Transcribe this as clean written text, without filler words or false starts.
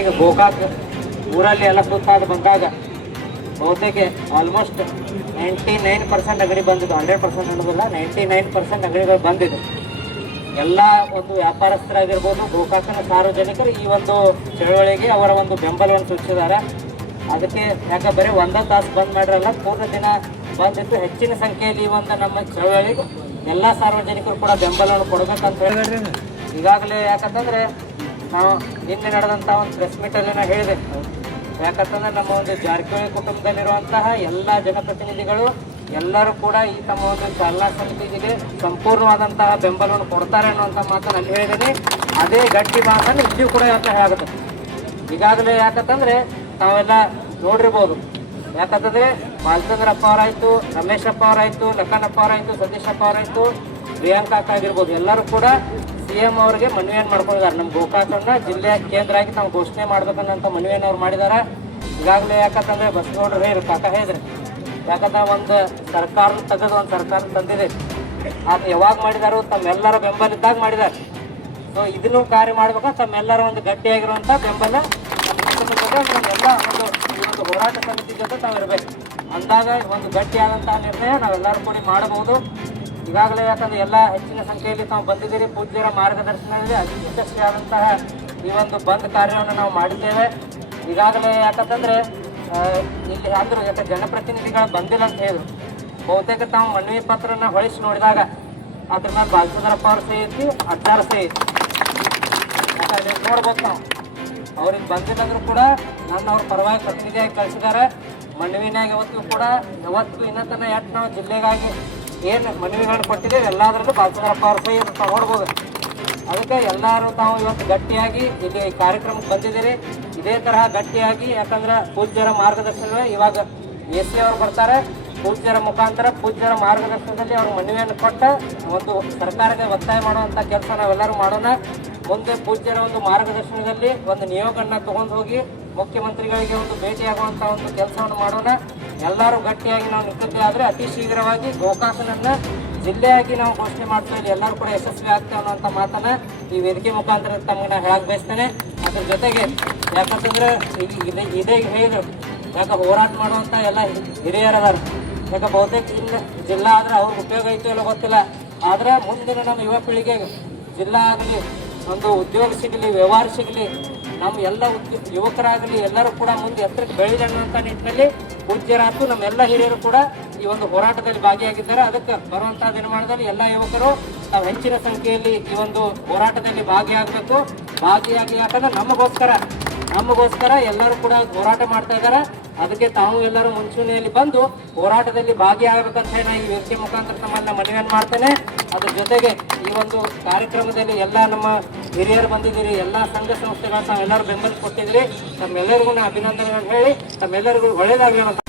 ಈಗ ಗೋಕಾಕ್ ಊರಲ್ಲಿ ಎಲ್ಲ ಸುತ್ತಾದ ಬಂದಾಗ ಬಹುತೇಕ ಆಲ್ಮೋಸ್ಟ್ 99% ಅಂಗಡಿ ಬಂದಿದ್ದು. 100% ಅನ್ನೋದಿಲ್ಲ, 99% ಅಂಗಡಿಗಳು ಬಂದಿದೆ. ಎಲ್ಲ ಒಂದು ವ್ಯಾಪಾರಸ್ಥರಾಗಿರ್ಬೋದು, ಗೋಕಾಕನ ಸಾರ್ವಜನಿಕರು ಈ ಒಂದು ಚಳವಳಿಗೆ ಅವರ ಒಂದು ಬೆಂಬಲವನ್ನು ಸೂಚಿಸಿದ್ದಾರೆ. ಅದಕ್ಕೆ ಯಾಕೆ ಬರೀ ಒಂದೇ ತಾಸು ಬಂದ್ ಮಾಡಿರಲ್ಲ, ಪೂರ್ಣ ದಿನ ಬಂದಿದ್ದು ಹೆಚ್ಚಿನ ಸಂಖ್ಯೆಯಲ್ಲಿ ಈ ಒಂದು ನಮ್ಮ ಚಳವಳಿಗೆ ಎಲ್ಲ ಸಾರ್ವಜನಿಕರು ಕೂಡ ಬೆಂಬಲವನ್ನು ಕೊಡಬೇಕಂತ ಹೇಳಿ ಈಗಾಗಲೇ ಯಾಕಂತಂದ್ರೆ ನಾವು ನಿನ್ನೆ ನಡೆದಂಥ ಒಂದು ಪ್ರೆಸ್ ಮೀಟಲ್ಲಿ ನಾನು ಹೇಳಿದೆ. ಯಾಕಂತಂದ್ರೆ ನಮ್ಮ ಒಂದು ಜಾರಕಿಹೊಳಿ ಕುಟುಂಬದಲ್ಲಿರುವಂತಹ ಎಲ್ಲ ಜನಪ್ರತಿನಿಧಿಗಳು ಎಲ್ಲರೂ ಕೂಡ ಈ ತಮ್ಮ ಒಂದು ಚಾಲನಾ ಸಮಿತಿಗೆ ಸಂಪೂರ್ಣವಾದಂತಹ ಬೆಂಬಲವನ್ನು ಕೊಡ್ತಾರೆ ಅನ್ನುವಂಥ ಮಾತನ್ನು ಅಲ್ಲಿ ಹೇಳಿದ್ದೀನಿ. ಅದೇ ಗಟ್ಟಿ ಮಾತನ್ನು ಇಲ್ಲಿಯೂ ಕೂಡ ಇವತ್ತು ಹೇಳುತ್ತೆ. ಈಗಾಗಲೇ ಯಾಕಂತಂದ್ರೆ ನಾವೆಲ್ಲ ನೋಡಿರ್ಬೋದು. ಯಾಕಂತಂದ್ರೆ ಬಾಲಚಂದ್ರಪ್ಪ ಅವರಾಯ್ತು, ರಮೇಶಪ್ಪ ಅವರಾಯ್ತು, ಲಖನಪ್ಪ ಅವರಾಯ್ತು, ಸತೀಶಪ್ಪ ಅವರಾಯ್ತು, ಪ್ರಿಯಾಂಕಾ ಅಕ್ಕ ಆಗಿರ್ಬೋದು, ಎಲ್ಲರೂ ಕೂಡ CM ಅವರಿಗೆ ಮನವಿಯನ್ನು ಮಾಡ್ಕೊಂಡಿದ್ದಾರೆ. ನಮ್ಮ ಗೋಕಾಕನ್ನ ಜಿಲ್ಲೆಯ ಕೇಂದ್ರ ಆಗಿ ತಾವು ಘೋಷಣೆ ಮಾಡ್ಬೇಕನ್ನಂತ ಮನವಿಯನ್ನು ಅವ್ರು ಮಾಡಿದ್ದಾರೆ. ಈಗಾಗಲೇ ಯಾಕಂತಂದ್ರೆ ಬಸವಗೌಡರು ಹೇಳಿ ಕಾಕ ಹೇಳಿದ್ರೆ, ಯಾಕಂದ್ರೆ ಒಂದು ಸರ್ಕಾರ ತೆಗೆದು ಒಂದು ಸರ್ಕಾರ ತಂದಿದೆ. ಅದು ಯಾವಾಗ ಮಾಡಿದಾರು ತಮ್ಮೆಲ್ಲರ ಬೆಂಬಲ ಇದ್ದಾಗ ಮಾಡಿದ್ದಾರೆ. ಸೊ ಇದನ್ನು ಕಾರ್ಯ ಮಾಡ್ಬೇಕು, ತಮ್ಮೆಲ್ಲರ ಒಂದು ಗಟ್ಟಿಯಾಗಿರುವಂಥ ಬೆಂಬಲ ನಮ್ಮೆಲ್ಲ ಒಂದು ಹೋರಾಟ ಸಮಿತಿ ಜೊತೆ ತಾವಿರ್ಬೇಕು. ಅಂದಾಗ ಒಂದು ಗಟ್ಟಿಯಾದಂತಹ ನಿರ್ಣಯ ನಾವೆಲ್ಲರೂ ಕೂಡ ಮಾಡಬಹುದು. ಈಗಾಗಲೇ ಯಾಕಂದ್ರೆ ಎಲ್ಲ ಹೆಚ್ಚಿನ ಸಂಖ್ಯೆಯಲ್ಲಿ ತಾವು ಬಂದಿದ್ದೀರಿ. ಪೂಜ್ಯರ ಮಾರ್ಗದರ್ಶನದಲ್ಲಿ ಅತಿ ಯಶಸ್ವಿಯಾದಂತಹ ಈ ಒಂದು ಬಂದ್ ಕಾರ್ಯವನ್ನು ನಾವು ಮಾಡಿದ್ದೇವೆ. ಈಗಾಗಲೇ ಯಾಕಂತಂದ್ರೆ ಇಲ್ಲಿ ಅಂದ್ರು ಯಾಕೆ ಜನಪ್ರತಿನಿಧಿಗಳು ಬಂದಿಲ್ಲ ಅಂತ ಹೇಳಿದ್ರು. ಬಹುತೇಕ ತಾವು ಮನವಿ ಪತ್ರನ ಹೊಳಿಸಿ ನೋಡಿದಾಗ ಅದ್ರ ಮೇಲೆ ಬಾಲಚಂದ್ರಪ್ಪ ಅವ್ರ ಸಹಿ ಐತಿ, 16 ಸಹಿ ಐತಿ. ಯಾಕಂದ್ರೆ ನೋಡ್ಬೇಕು ನಾವು ಅವ್ರಿಗೆ ಬಂದಿಲ್ಲ ಅಂದ್ರೂ ಕೂಡ ನನ್ನ ಅವ್ರ ಪರವಾಗಿ ಪ್ರತಿನಿಧಿಯಾಗಿ ಕಳಿಸಿದ್ದಾರೆ. ಮನವಿನಾಗ ಯಾವತ್ತೂ ಕೂಡ ಯಾವತ್ತು ಇನ್ನತನ ಯಾಕೆ ನಾವು ಜಿಲ್ಲೆಗಾಗಿ ಏನು ಮನವಿಗಳನ್ನು ಕೊಟ್ಟಿದ್ದೇವೆ ಎಲ್ಲಾದ್ರಲ್ಲೂ ಬಾಲಚಂದ್ರಪ್ಪ ಅವ್ರ ಸಹಿ ತಾವು ನೋಡ್ಬೋದು. ಅದಕ್ಕೆ ಎಲ್ಲರೂ ತಾವು ಇವತ್ತು ಗಟ್ಟಿಯಾಗಿ ಇಲ್ಲಿ ಕಾರ್ಯಕ್ರಮಕ್ಕೆ ಬಂದಿದ್ದೀರಿ. ಇದೇ ತರಹ ಗಟ್ಟಿಯಾಗಿ, ಯಾಕಂದ್ರೆ ಪೂಜ್ಯರ ಮಾರ್ಗದರ್ಶನ ಇವಾಗ AC ಅವರು ಬರ್ತಾರೆ. ಪೂಜ್ಯರ ಮುಖಾಂತರ ಪೂಜ್ಯರ ಮಾರ್ಗದರ್ಶನದಲ್ಲಿ ಅವರು ಮನವಿಯನ್ನು ಕೊಟ್ಟ ಒಂದು ಸರ್ಕಾರಕ್ಕೆ ಒತ್ತಾಯ ಮಾಡುವಂಥ ಕೆಲಸ ನಾವೆಲ್ಲರೂ ಮಾಡೋಣ. ಮುಂದೆ ಪೂಜ್ಯರ ಒಂದು ಮಾರ್ಗದರ್ಶನದಲ್ಲಿ ಒಂದು ನಿಯೋಗವನ್ನು ತಗೊಂಡು ಹೋಗಿ ಮುಖ್ಯಮಂತ್ರಿಗಳಿಗೆ ಒಂದು ಭೇಟಿಯಾಗುವಂಥ ಒಂದು ಕೆಲಸವನ್ನು ಮಾಡೋಣ. ಎಲ್ಲರೂ ಗಟ್ಟಿಯಾಗಿ ನಾವು ನಿಂತಿದ್ದೆ ಆದರೆ ಅತಿ ಶೀಘ್ರವಾಗಿ ಗೋಕಾಕನನ್ನು ಜಿಲ್ಲೆಯಾಗಿ ನಾವು ಘೋಷಣೆ ಮಾಡ್ತಾ ಇದ್ದೀವಿ. ಎಲ್ಲರೂ ಕೂಡ ಯಶಸ್ವಿ ಆಗ್ತೇವೆ ಅನ್ನೋಂಥ ಮಾತನ್ನು ಈ ವೇದಿಕೆ ಮುಖಾಂತರ ತಮ್ಮನ್ನ ಹೇಳಕ್ಕೆ ಬಯಸ್ತೇನೆ. ಅದ್ರ ಜೊತೆಗೆ ಯಾಕಂತಂದ್ರೆ ಇದೇ ಹೇಳಿದ್ರು, ಯಾಕೆ ಹೋರಾಟ ಮಾಡುವಂಥ ಎಲ್ಲ ಹಿರಿಯರದಾರ. ಯಾಕೆ ಬಹುತೇಕ ಇನ್ನು ಜಿಲ್ಲಾ ಆದರೆ ಅವ್ರಿಗೆ ಉಪಯೋಗ ಐತೋ ಇಲ್ಲ ಗೊತ್ತಿಲ್ಲ. ಆದರೆ ಮುಂದಿನ ನಮ್ಮ ಯುವ ಪೀಳಿಗೆಗೆ ಜಿಲ್ಲಾ ಆಗಲಿ, ಒಂದು ಉದ್ಯೋಗ ಸಿಗಲಿ, ವ್ಯವಹಾರ ಸಿಗಲಿ, ನಮ್ಮ ಎಲ್ಲ ಯುವಕರಾಗಲಿ ಎಲ್ಲರೂ ಕೂಡ ಮುಂದೆ ಎತ್ತರಕ್ಕೆ ಬೆಳೆಯಲಿ ಅನ್ನುವಂಥ ನಿಟ್ಟಿನಲ್ಲಿ ಪೂಜ್ಯರಾತು ನಮ್ಮೆಲ್ಲ ಹಿರಿಯರು ಕೂಡ ಈ ಒಂದು ಹೋರಾಟದಲ್ಲಿ ಭಾಗಿಯಾಗಿದ್ದಾರೆ. ಅದಕ್ಕೆ ಬರುವಂತಹ ದಿನಮಾನದಲ್ಲಿ ಎಲ್ಲ ಯುವಕರು ತಾವು ಹೆಚ್ಚಿನ ಸಂಖ್ಯೆಯಲ್ಲಿ ಈ ಒಂದು ಹೋರಾಟದಲ್ಲಿ ಭಾಗಿಯಾಗಬೇಕು. ಭಾಗಿಯಾಗಿ ಯಾಕಂದ್ರೆ ನಮಗೋಸ್ಕರ ಎಲ್ಲರೂ ಕೂಡ ಹೋರಾಟ ಮಾಡ್ತಾ ಇದ್ದಾರೆ. ಅದಕ್ಕೆ ತಾವು ಎಲ್ಲರೂ ಮುಂಚೂಣಿಯಲ್ಲಿ ಬಂದು ಹೋರಾಟದಲ್ಲಿ ಭಾಗಿಯಾಗಬೇಕಂತ ಹೇಳಿ ನಾನು ಈ ವೇದಿಕೆ ಮುಖಾಂತರ ತಮ್ಮನ್ನ ಮನವಿಯನ್ನು ಮಾಡ್ತೇನೆ. ಅದ್ರ ಜೊತೆಗೆ ಈ ಒಂದು ಕಾರ್ಯಕ್ರಮದಲ್ಲಿ ಎಲ್ಲ ನಮ್ಮ ಹಿರಿಯರು ಬಂದಿದ್ದೀರಿ, ಎಲ್ಲ ಸಂಘ ಸಂಸ್ಥೆಗಳು ತಾವೆಲ್ಲರೂ ಬೆಂಬಲ ಕೊಟ್ಟಿದ್ದೀರಿ. ತಮ್ಮೆಲ್ಲರಿಗೂ ಅಭಿನಂದನೆಗಳನ್ನು ಹೇಳಿ ತಮ್ಮೆಲ್ಲರಿಗೂ ಒಳ್ಳೆಯದಾಗಲಿ ಅನ್ನೋ